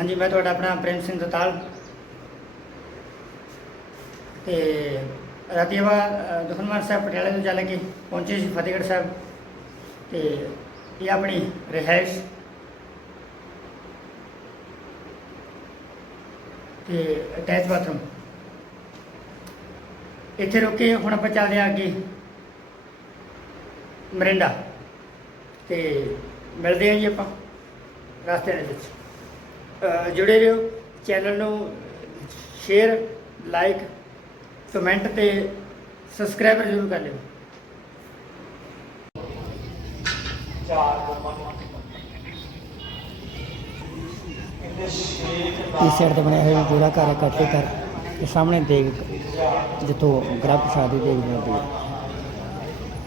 ਹਾਂਜੀ, ਮੈਂ ਤੁਹਾਡਾ ਆਪਣਾ ਪ੍ਰੇਮ ਸਿੰਘ ਦਤਾਲ। ਤੇ ਰਾਤੀ ਆਪਾਂ ਦੁਖਨਮਾਨ ਸਾਹਿਬ ਪਟਿਆਲੇ ਤੋਂ ਚੱਲ ਕੇ ਪਹੁੰਚੇ ਸੀ, ਫਤਿਹਗੜ੍ਹ ਸਾਹਿਬ। ਤੇ ਇਹ ਆਪਣੀ ਰਿਹਾਇਸ਼। ਤੇ ਅਟੈਚ ਬਾਥਰੂਮ। ਇੱਥੇ ਰੁਕੇ ਹੁਣ ਆਪਾਂ ਚੱਲਦੇ ਹਾਂ ਅੱਗੇ। ਮਰਿੰਡਾ। ਤੇ ਮਿਲਦੇ ਹਾਂ ਜੀ ਆਪਾਂ, ਰਸਤੇ ਦੇ ਵਿੱਚ। ਜੁੜੇ ਰਹੋ। ਚੈਨਲ ਨੂੰ ਸ਼ੇਅਰ ਲਾਈਕ ਕਮੈਂਟ ਤੇ ਸਬਸਕ੍ਰਾਈਬਰ ਜ਼ਰੂਰ ਕਰ ਲਿਓ। ਇਸ ਸਾਈਡ ਤੇ ਬਣਿਆ ਹੋਇਆ ਪੂਰਾ ਘਰ ਇਕੱਠੇ ਕਰ ਤੇ ਸਾਹਮਣੇ ਦੇਗ ਜਿੱਥੋਂ ਗ੍ਰਹਿ ਪ੍ਰਸ਼ਾਦ ਦੀ ਦੇਗ ਮਿਲਦੀ ਹੈ।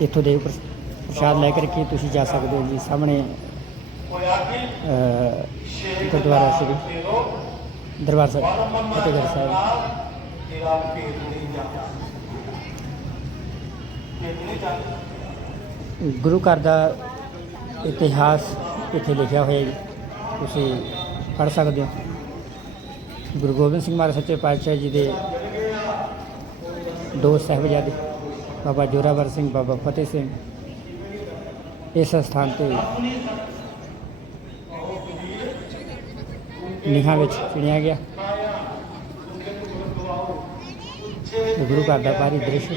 ਇੱਥੋਂ ਦੇਗ ਪ੍ਰਸ਼ਾਦ ਲੈ ਕਰਕੇ ਤੁਸੀਂ ਜਾ ਸਕਦੇ ਹੋ ਜੀ, ਸਾਹਮਣੇ ਗੁਰਦੁਆਰਾ ਸ਼੍ਰੀ ਦਰਬਾਰ ਸਾਹਿਬ ਫਤਿਹਗੜ੍ਹ ਸਾਹਿਬ। ਗੁਰੂ ਘਰ ਦਾ ਇਤਿਹਾਸ ਇੱਥੇ ਲਿਖਿਆ ਹੋਇਆ ਜੀ। ਤੁਸੀਂ ਪੜ੍ਹ ਸਕਦੇ ਹੋ। ਗੁਰੂ ਗੋਬਿੰਦ ਸਿੰਘ ਮਹਾਰਾਜ ਸੱਚੇ ਪਾਤਸ਼ਾਹ ਜੀ ਦੇ ਦੋ ਸਾਹਿਬਜ਼ਾਦੇ ਬਾਬਾ ਜੋਰਾਵਰ ਸਿੰਘ ਬਾਬਾ ਫਤਿਹ ਸਿੰਘ ਇਸ ਸਥਾਨ ਤੇ ਨੀਹਾਂ ਵਿੱਚ ਚਿਣਿਆ ਗਿਆ। ਇਹ ਗੁਰੂ ਘਰ ਦਾ ਬਾਹਰੀ ਦ੍ਰਿਸ਼।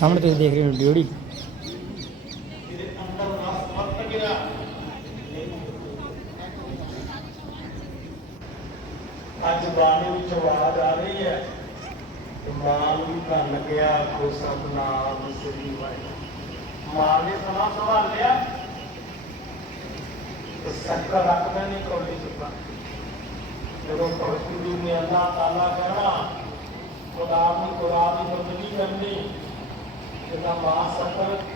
ਸਾਹਮਣੇ ਤੁਸੀਂ ਦੇਖ ਰਹੇ ਹੋ ਡਿਓੜੀ ਅੱਜ ਬਾਣੀ ਵਿੱਚ ਆਵਾਜ਼ ਆ ਰਹੀ ਹੈ। ਮਾਂ ਵੀ ਧੰਨ ਗਿਆ ਕੋ ਸਤਨਾਮ ਸ੍ਰੀ ਵਾਹਿਗੁਰੂ। ਮਾਂ ਨੇ ਸਮਾਂ ਸੰਭਾਲਿਆ ਤੇ ਸ਼ੱਕਰ ਰੱਖਦਾ ਨਹੀਂ ਕੋਲੀ ਚੁੱਪਾ ਜਦੋਂ ਭਗਤੀ ਜੀ ਨੇ ਅੱਲਾਹ ਤਾਲਾ ਕਹਿਣਾ ਖੁਦਾ ਦੀ ਖੁਦਾ ਦੀ ਬੰਦਗੀ ਕਰਨੀ ਜਿੰਨਾ ਮਾਂ ਸ਼ੱਕਰ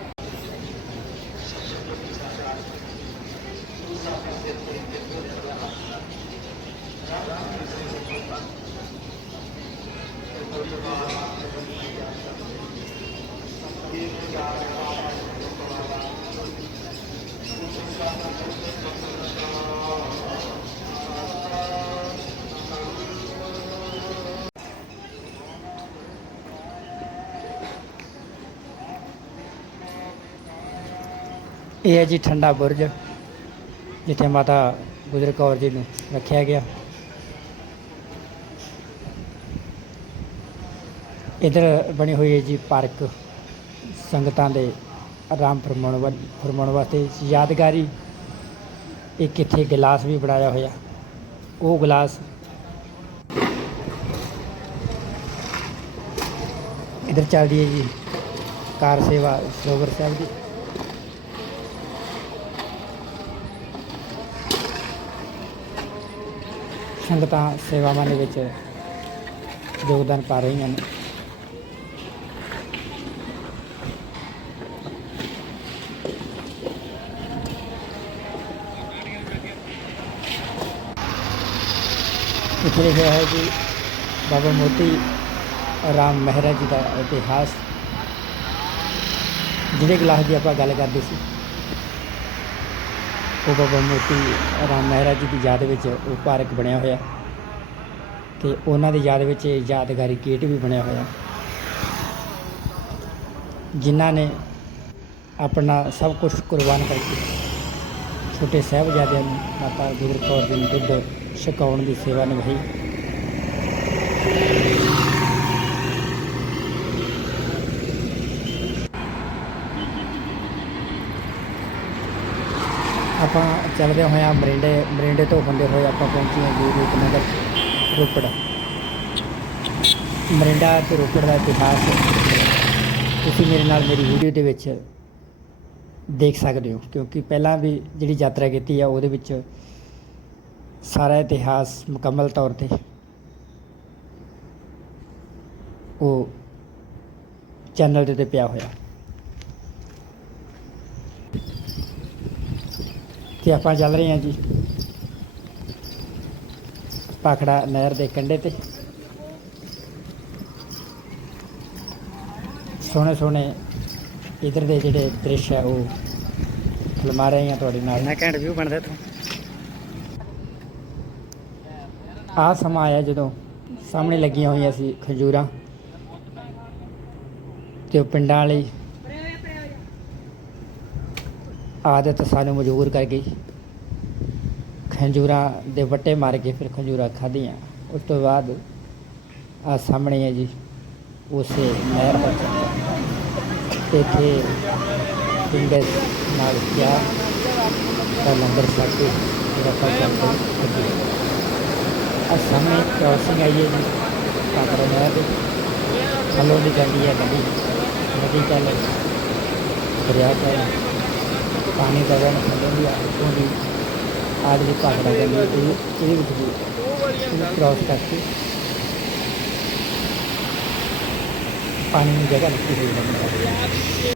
ਇਹ ਹੈ ਜੀ ਠੰਡਾ ਬੁਰਜ, ਜਿੱਥੇ ਮਾਤਾ ਗੁਜਰ ਕੌਰ ਜੀ ਨੂੰ ਰੱਖਿਆ ਗਿਆ। ਇਧਰ ਬਣੀ ਹੋਈ ਹੈ ਜੀ ਪਾਰਕ ਸੰਗਤਾਂ ਦੇ ਆਰਾਮ ਫਰਮਾਉਣ ਵਾ- ਫਰਮਾਉਣ ਵਾਸਤੇ ਯਾਦਗਾਰੀ। ਇੱਕ ਇੱਥੇ ਗਲਾਸ ਵੀ ਬਣਾਇਆ ਹੋਇਆ। ਉਹ ਗਲਾਸ ਇਧਰ ਚੱਲਦੀ ਹੈ ਜੀ ਕਾਰ ਸੇਵਾ ਸਰੋਵਰ ਸਾਹਿਬ ਦੀ। ਸੰਗਤਾਂ ਸੇਵਾਵਾਂ ਦੇ ਵਿੱਚ ਯੋਗਦਾਨ ਪਾ ਰਹੀਆਂ ਨੇ। ਇੱਥੇ ਲਿਖਿਆ ਹੈ ਕਿ ਬਾਬਾ ਮੋਤੀ ਰਾਮ ਮਹਿਰਾ ਜੀ ਦਾ ਇਤਿਹਾਸ ਜਿਹਦੇ ਗਲਾਸ ਦੀ ਆਪਾਂ ਗੱਲ ਕਰਦੇ ਸੀ। ਉਹ ਬਾਬਾ ਮੋਤੀ ਰਾਮ ਮਹਿਰਾ ਜੀ ਦੀ ਯਾਦ ਵਿੱਚ ਉਹ ਪਾਰਕ ਬਣਿਆ ਹੋਇਆ। ਤੇ ਉਹਨਾਂ ਦੀ ਯਾਦ ਵਿੱਚ ਯਾਦਗਾਰੀ ਗੇਟ ਵੀ ਬਣਿਆ ਹੋਇਆ। ਜਿਨ੍ਹਾਂ ਨੇ ਆਪਣਾ ਸਭ ਕੁਝ ਕੁਰਬਾਨ ਕਰਕੇ ਛੋਟੇ ਸਾਹਿਬਜ਼ਾਦਿਆਂ ਨੂੰ ਮਾਤਾ ਗੁਜਰ ਕੌਰ ਜੀ ਨੂੰ ਦੁੱਧ ਛਕਾਉਣ ਦੀ ਸੇਵਾ ਨਿਭਾਈ। ਆਪਾਂ ਚੱਲਦੇ ਹੋਇਆ ਮਰਿੰਡੇ ਮਰਿੰਡੇ ਤੋਂ ਹੁੰਦੇ ਹੋਏ ਆਪਾਂ ਪਹੁੰਚੇ ਹਾਂ ਗੁਰੂ ਰੂਪਨਗਰ, ਰੋਪੜ। ਮਰਿੰਡਾ ਤੇ ਰੋਪੜ ਦਾ ਇਤਿਹਾਸ ਤੁਸੀਂ ਮੇਰੇ ਨਾਲ ਮੇਰੀ ਵੀਡੀਓ ਦੇ ਵਿੱਚ ਦੇਖ ਸਕਦੇ ਹੋ, ਕਿਉਂਕਿ ਪਹਿਲਾਂ ਵੀ ਜਿਹੜੀ ਯਾਤਰਾ ਕੀਤੀ ਆ, ਉਹਦੇ ਵਿੱਚ ਸਾਰਾ ਇਤਿਹਾਸ ਮੁਕੰਮਲ ਤੌਰ ਤੇ ਉਹ ਚੈਨਲ ਦੇ ਉੱਤੇ ਪਿਆ ਹੋਇਆ। ਤੇ ਆਪਾਂ ਚੱਲ ਰਹੇ ਹਾਂ ਜੀ। ਪਾਖੜਾ ਨਹਿਰ ਦੇ ਕੰਢੇ ਤੇ। ਸੋਹਣੇ ਸੋਹਣੇ ਇਧਰ ਦੇ ਜਿਹੜੇ ਦ੍ਰਿਸ਼ ਹੈ ਉਹ ਫਿਲਮਾ ਰਹੇ ਹਾਂ ਤੁਹਾਡੇ ਨਾਲ। ਨਾ ਘੈਂਟ ਵਿਊ ਬਣਦਾ ਇੱਥੋਂ। ਆ ਸਮਾਂ ਆਇਆ ਜਦੋਂ ਸਾਹਮਣੇ ਲੱਗੀਆਂ ਹੋਈਆਂ ਸੀ ਖਜੂਰਾਂ। ਤੇ ਪਿੰਡਾਂ ਵਾਲੀ ਆਦਤ ਸਾਨੂੰ ਮਜਬੂਰ ਕਰ ਗਈ। ਖੰਜੂਰਾਂ ਦੇ ਵੱਟੇ ਮਾਰ ਕੇ ਫਿਰ ਖੰਜੂਰਾਂ ਖਾਧੀਆਂ। ਉਸ ਤੋਂ ਬਾਅਦ ਆ ਸਾਹਮਣੇ ਹੈ ਜੀ, ਉਸੇ ਨਹਿਰ ਦਾ ਇੱਥੇ ਪਿੰਡੇ ਨਾਲ ਕਿਆ ਦਾ ਲੰਗਰ ਛਕ ਕੇ ਫਿਰ ਆਪਾਂ ਆ ਸਾਹਮਣੇ ਕ੍ਰਾਸਿੰਗ ਆਈ ਹੈ ਜੀ ਕਾਕਰਾ ਨਹਿਰ ਦੇ। ਥੱਲੋਂ ਦੀ ਜਾਂਦੀ ਹੈ ਗੱਡੀ। ਨਦੀ ਚੱਲ ਦਰਿਆ ਚੱਲ ਪਾਣੀ ਦਾ ਵਨ ਥੱਲੋਂ ਦੀ ਉੱਤੋਂ ਦੀ ਆਦ ਵੀ ਕਾਕਰਾ ਜਾਂਦੀ ਹੈ ਤੇ ਇਹਦੇ ਵਿੱਚ ਵੀ ਕ੍ਰਾਸ ਕਰਕੇ ਪਾਣੀ ਦੀ ਜਗ੍ਹਾ ਦਿੱਤੀ ਹੋਈ ਹੈ।